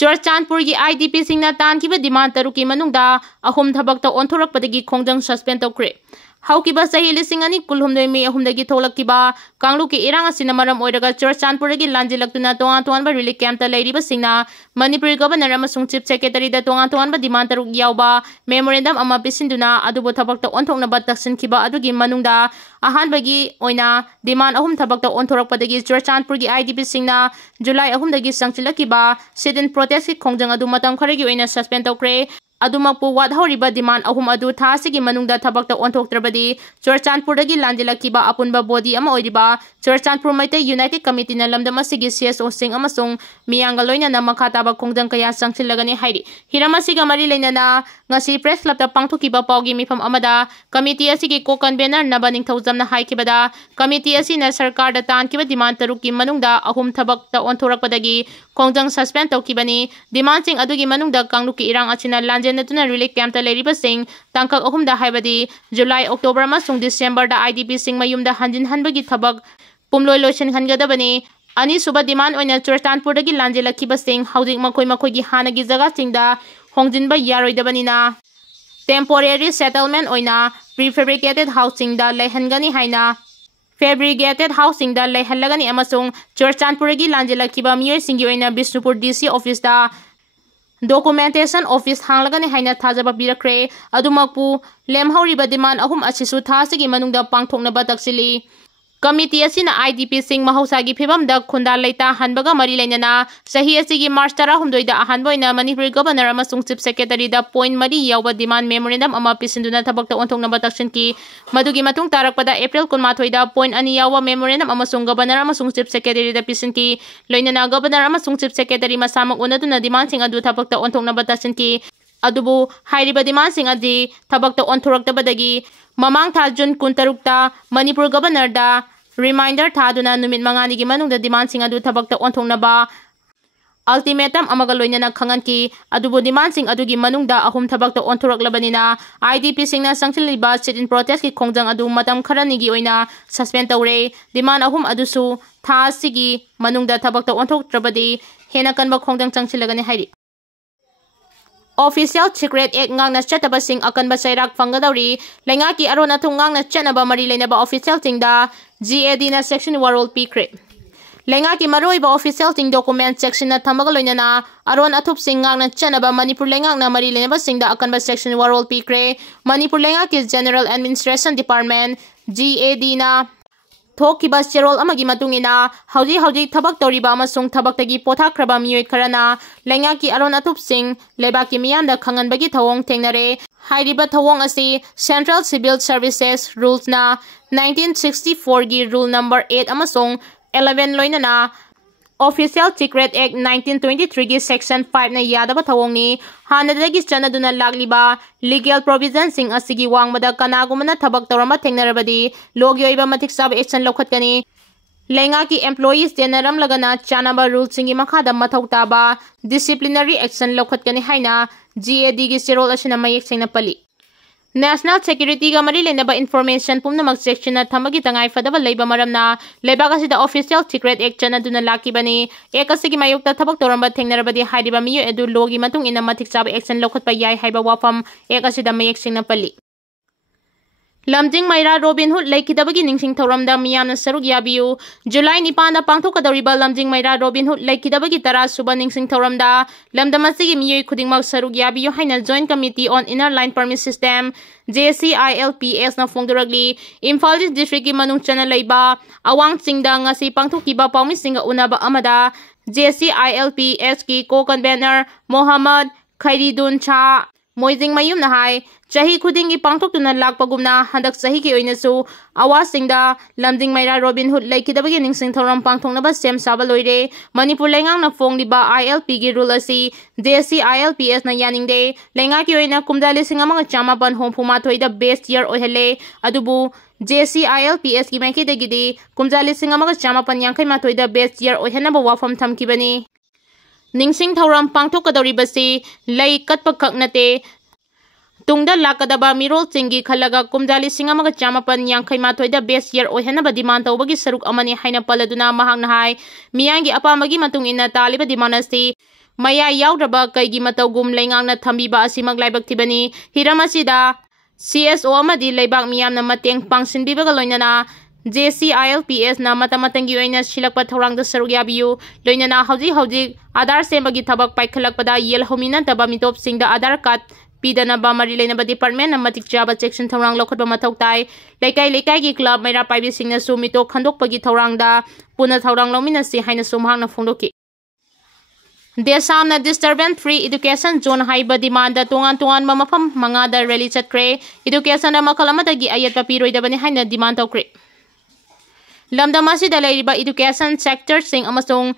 ꯆꯨꯔꯆꯥꯟꯄꯨꯔ ꯒꯤ IDP सिंगना तानकिबा demand तरुकी मनुंगदा अहुम थबक्ता ओंथोरकपदगी खोंजंग suspend तौख्रे हौकिबा सही लिसिंग अनि कुलहुमदोय मे अहुमदगी थोलक्किबा कांगलुकी इरांग असिना मरम ओइरगा चुरचानपुरगी लांजिलक्तुना तोंगान तोंगानबा रिलीफ कैंपता लैरिबा सिंगना मणिपुरी गवर्नर अमसुंग चीफ सेक्रेटरी दा तोंगान तोंगानबा डिमांड तरुक यावबा मेमोरेंडम अमा पिसिंदुना अदुबो थबक्ता ओंथोकनबा तक्सिनखिबा अदुगी मनुंगदा अहानबगी ओइना डिमांड अहुम थबक्ता ओंथोरकपदगी चुरचानपुरगी IDP सिंगना जुलाई अहुमदगी संचिलक्किबा सिटिन प्रोटेस्ट की खोंजंग अदु मतम खरगी ओइना सस्पेंड तौख्रे अदुमकपु वादहौरिबा डिमांड अहुम अदु थासिगी मनुंगदा थबक्ता ओंथोक्त्रबदी चुरचानपुरदगी लांजिलक्किबा अपुनबा बॉडी अमा ओइरिबा चुरचानपुर मैते यूनाइटेड कमिटीना लमदम असिगी CSO सिंग अमसुंग मियांगा लोइनाना मखा ताबा खोंजंग कया संचिलगनी हाइरि हिरम असिगा मरि लेनाना ngasi press club ta pangthukiba pawgi mifam amada committee asigi ko convener naba ningthawjamna haikibada committee asina sarkar da tankiba demand taruki manungda ahum thabak ta onthorakpadagi khongjang suspend tawkibani demand sing adugi manungda kangluki irang achina lanjenatuna relief camp ta leriba sing tangkak ahum da haibadi July October amasung December da IDP sing mayumda hanjin hanbagi thabak pumloi loisan khangadabani ani suba demand oina churchanpurdagi lanjelakkiba sing haujik makoi gi hanagi jaga singda hongjinba yaroidabanina temporary settlement oina prefabricated housing da lehangani haina fabricated housing da lehalagani amasung churchanpuragi lanjelakkiba miyoi singi oina Bishnupur DC office da documentation office hanglagani haina thajaba birakre adumakpu lemhauriba demand ahum asisu thasigi manungda pangthoknaba taksili committee asina IDP sing mahosagi phibam da khunda leita hanbaga mari leinana sahi asigi March 13 da ahanboina Manipur governor amasung chief secretary da point mari yawba demand memorandum ama pisinduna thabakta onthoknaba taksin ki madugi matung tarakpada April 18 da point ani yawba memorandum amasung governor amasung chief secretary da pisin ki loinana governor amasung chief secretary masamak unaduna demand sing adu thabakta onthoknaba taksin ki adubu hairiba demand sing adi thabakta onthoroktabadagi mamang tha June 16 ta Manipur governor da reminder thaduna numit mangani gi manungda demand sing adu thabakta onthoknaba ultimatum amaga loinana khangan ki adubu demand sing adugi manungda ahum thabakta onthoroklabanina IDP singna sangchiliba sit in protest ki khongjang adu matam kharani gi oina suspend tawre demand ahum adusu tha sigi manungda thabakta onthoktrabadi hena kanba khongjang changchilagani hairi Official Secret Act ngangna chataba sing Akanb cheirak fanggadwri lenga ki arona thung ngangna chanaba mari leinaba official tingda GAD na section warol pikre lenga ki maroiba official ting document section na thamaga loinana aron athup sing ngangna chanaba Manipur lenga na mari leinaba singda Akanb section warol pikre Manipur lenga ki General Administration Department GAD na thokiba cherol amagi matungina hauji thabak toriba amasung thabaktagi pothakraba miyoi kharana lenga ki aron athup sing leba ki miyamda khanganbagi thawong thengnare hairiba thawong asi Central Civil Services Rules na 1964 gi rule number 8 amasung 11 loinana Official Secret Act 1923 gi section 5 na yadaba thawongni hanadagi chanaduna lagliba legal provision sing asigi wangmada kanagumana thabak tawrama thengnarabadi logi oiba mathik sab action lokhatkani lenga ki employees tenaram lagana chanaba rule singi makhada mathau taba disciplinary action lokhatkani haina GAD gi serol asina mayek sengna pali National Security ga mari lenaba information pumnamak section na thamagi tangai fadaba leiba maramna leibaga sida Official Secret Act chanaduna lakibani ekasigi mayukta thabak toramba thengnarabadi hairiba miyo edu logi matung ina mathik sab action lokhatpa yai haiba wafam ekasida mayek singna pali Lamjing Maira Robinhood Laikidabagi Ningsing Thoramda Miyamna Saruk Yabiu July 9 da pangthokadoriba Lamjing Maira Robinhood Laikidabagi Tara Suba Ningsing Thoramda Lamdamasigi miyoi khudingmak Saruk Yabiu haina Joint Committee on Inner Line Permit System JCILPS na phongdoragli Imphal District ki manung chana leiba awang chingda ngasi pangthokiba pawmi singa unaba amada JCILPS ki co-convener Mohammad Khairidun Cha Moijing mayum na hai chahi khudingi pangthoktuna lakpagumna handak chahi ki oinasu awasingda Lamjing Maira Robinhood laikidabagi ningsing thoram pangthoknaba sem saba loire Manipur lengang na phongliba ILP gi rule asi JCILPS na yaningde lenga ki oina kumdali singamanga chamapan homphuma thoida best year ohele adubu JCILPS gi maiki degidi kumdali singamanga chamapan yankai ma thoida best year ohena ba wafam thamkibani Ningsing thoram pangthokadoribasi lai katpa khaknate tungda lakadaba mirol chingi khalaga kumjali singamaga chamapan yankai mathoida best year ohenaba demand tawbagi saruk amani haina paladuna mahangna hai miyangi apamagi matung ina taliba demand asti maya yaudraba kaigi matawgum leingangna thambiba asimak laibak thibani hiram asida CSO amadi leibak miyamna mateng pangsinbibaga loinana JCILPS na matamatangi oina silakpa thorangda saruk yabiyu loinana hauji Aadhar sembagi thabak paikhalakpada yel homina taba mitop singda Aadhar card pidana ba mari leinaba department na matik jaba section thorang lokhotba mathau tai lekai gi club maira paibi singna su mito khandokpagi thorangda puna thorang lomina si haina sumhangna phongdoki Desamna disturbance free education zone haiba demand da tungan mafam mangada rally chatkhre education na makal amadagi ayatpa piroidabani haina demand tawkre lamdam asida leiriba education sector sing amasung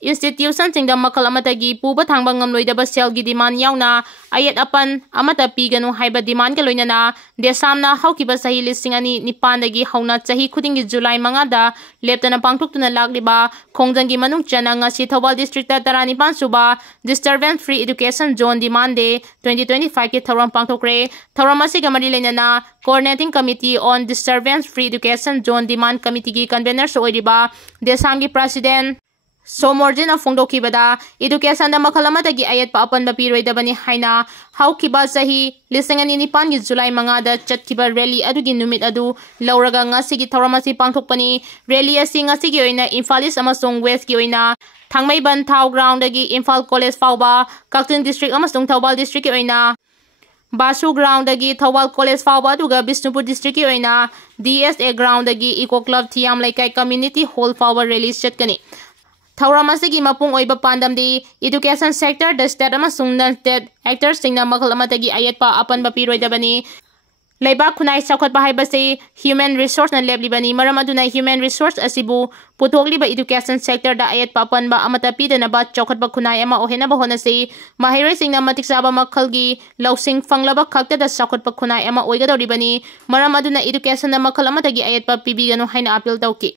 institution sing da makal amadagi puba thangba ngamloidaba sel gi demand yauna ayat apan amata piganu haiba demand ga loinana desamna haukiba sahi listing ani nipan dagi hauna chahi khudingi July mangada leptana pangthuktuna lakliba Khongjang gi manung chana ngasi Thobal district ta 19 suba disturbance free education zone demand day 2025 ki thoram pangthokre thoram asiga mari leinana coordinating committee on disturbance free education zone demand committee gi convener so oiriba desam gi president Somorjin of Fongdoki Bada, education the Makalamata gi ayat pa apan bapiro dabani haina, how kiba sahi, listening an inipan gi July mangada chatkiba rally adugi numit adu, Lauraga ngasigi Tauramasi Pangtokpani, rally asing asigi oina, Infalis amasong West gioina, Tangmay ban Tau ground agi Infal College Fauba, Kaktin district amasong Thobal district oina. Basu ground agi Thobal College Fauba duga Bisnupur district oina, DSA ground agi Eco Club Thiam Laikai Community Hall Fauba release chatkani. Thauramasi mapung oiba pandamdi education sector the state amasung non-state actors singna makal amatagi ayat pa apan bapiroi dabani leibak khunai sakhot ba haibase human resource na leblibani maram aduna human resource asibu puthokliba education sector da ayat pa apan ba amata pidana ba chokhat ba khunai ama ohena ba honase mahiroi singna matik saba makhalgi lausing fanglaba khakta da sakhot pa khunai ama oiga doribani maram aduna education na makal amatagi ayat pa pibigano haina appeal tawki